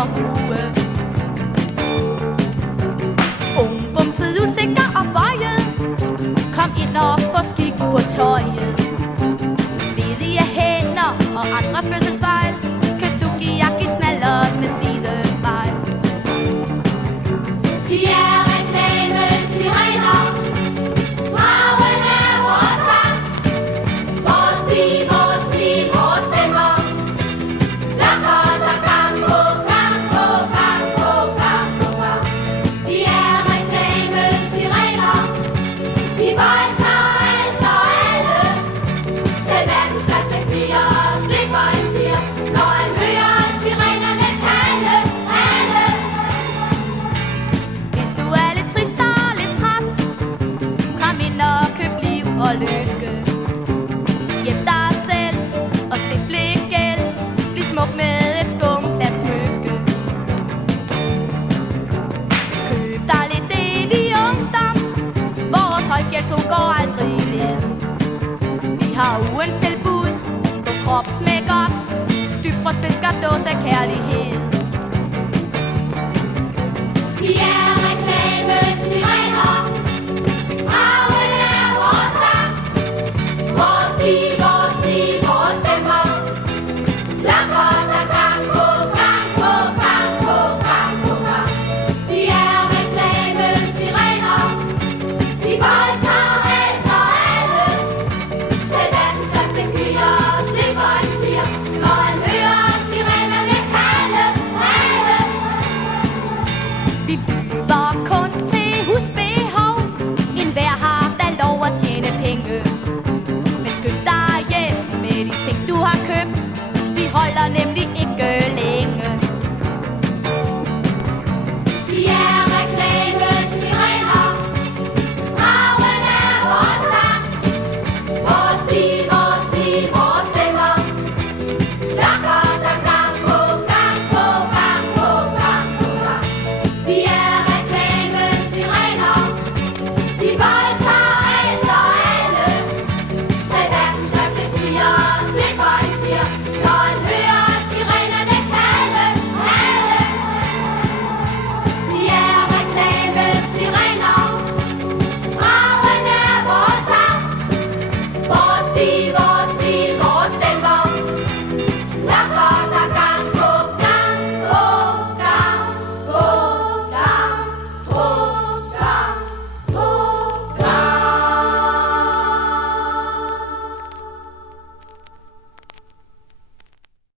og hue. Ungbumset, usikker og bøjet, kom ind og få skik på tøjet. Svedige hænder og andre fødselsfejl, køb sukiyakis knaller med sidespejl. Vi er reklamens sirener, farven er vores sang, vores stil, vores smil, vores stemmer. Lakker der gang på gang på gang på gang på gang. Vi er reklamens sirener, vi voldtager alt og alle. Selv verdens største knier slipper en tier, når han hører sirenerne kalde alle. Hvis du er lidt trist og lidt træt, kom ind og køb liv og lykke. Hjælp dig selv og stif lidt gæld, bliv smuk med et skumglat smykke. Køb dig lidt evig ungdom, vores højfjeldssol går aldrig ned. Vi har ugens tilbud på kropsmakeups, dybfrostfisk og dåse kærlighed.